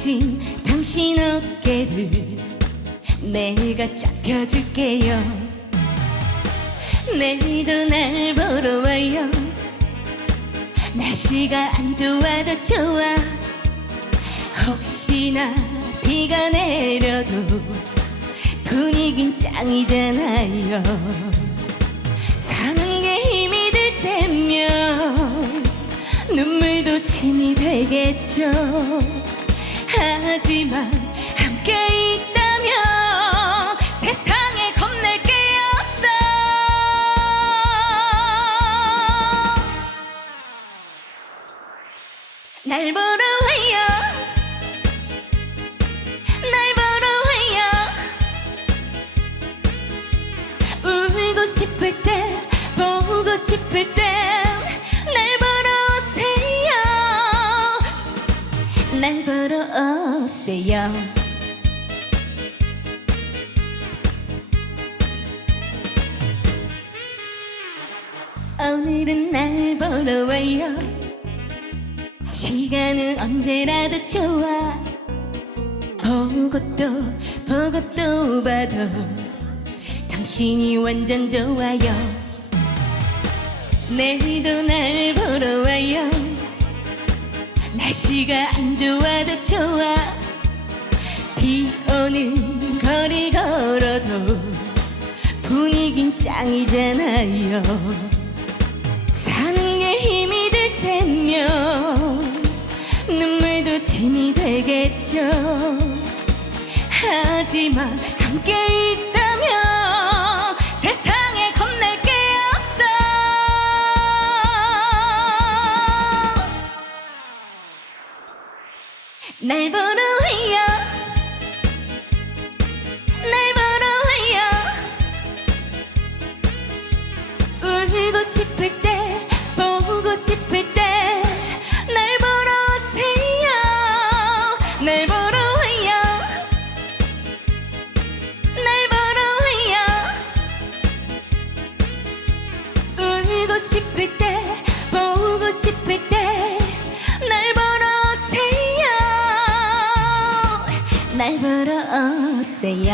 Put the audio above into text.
펴진 당신 어깨를 내가 쫙 펴줄게요. 내일도 날 보러 와요. 날씨가 안 좋아도 좋아. 혹시나 비가 내려도 분위긴 짱이잖아요. 사는 게 힘이 들 때면 눈물도 침이 되겠죠. 하지만 함께 있다면 세상에 겁낼 게 없어. 날 보러 와요. 날 보러 와요. 울고 싶을 때 보고 싶을 땐 날 보러 오세요. 날 보러 오세요. 오늘은 날 보러 와요. 시간은 언제라도 좋아. 보고 또 봐도 당신이 완전 좋아요. 내일도 날 보러 와요. 날씨가 안 좋아도 좋아. 비 오는 거리 걸어도 분위긴 짱이잖아요. 사는 게 힘이 들 때면 눈물도 짐이 되겠죠. 하지만 함께 있다면 세상에 겁낼 게 없어. 날 보러 와요. 날 보러 와요. 울고 싶을 때 보고 싶을 때 날 보러 오세요. 날 보러 와요. 날 보러 와요. 울고 싶을 때 보고 싶을 때 날 보러 오세요. 날 보러 오세요.